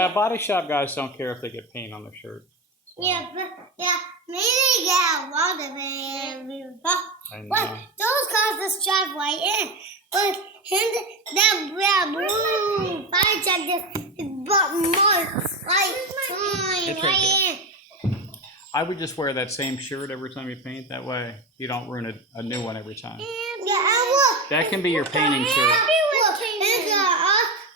Yeah, body shop guys don't care if they get paint on their shirt. So. Yeah, but maybe they get a lot of it. I know. But those cars just drive right in. But that blue fire truck just brought marks right in. I would just wear that same shirt every time you paint. That way you don't ruin a new one every time. Yeah, and look. That can be your painting shirt. Look,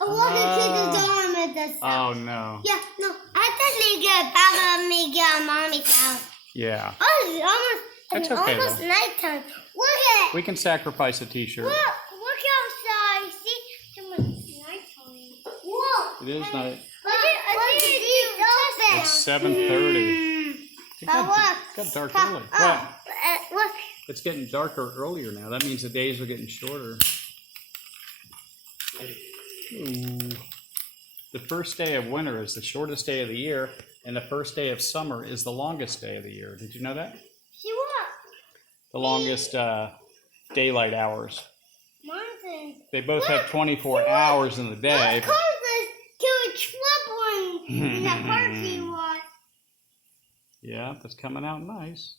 I want to see the dorm at the Oh no. Yeah, no, I thought they get Papa me get Mommy's house. Yeah. Oh, That's it's okay, almost though. nighttime. Look at it. We can sacrifice a t-shirt. Look outside. See, too much nighttime. Whoa. It is night. It's It's 7:30. It got dark early. What? Look. It's getting darker earlier now. That means the days are getting shorter. Ooh. The first day of winter is the shortest day of the year, and the first day of summer is the longest day of the year. Did you know that? See what? The longest daylight hours. Mountains. They both have 24 hours in the day. What causes to a trouble in the parking lot? Yeah, that's coming out nice.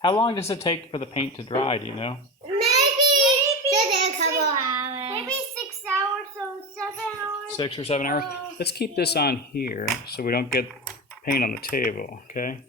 How long does it take for the paint to dry, do you know? Maybe a couple hours. Maybe 6 hours, so 7 hours. 6 or 7 hours? Let's keep this on here so we don't get paint on the table, okay?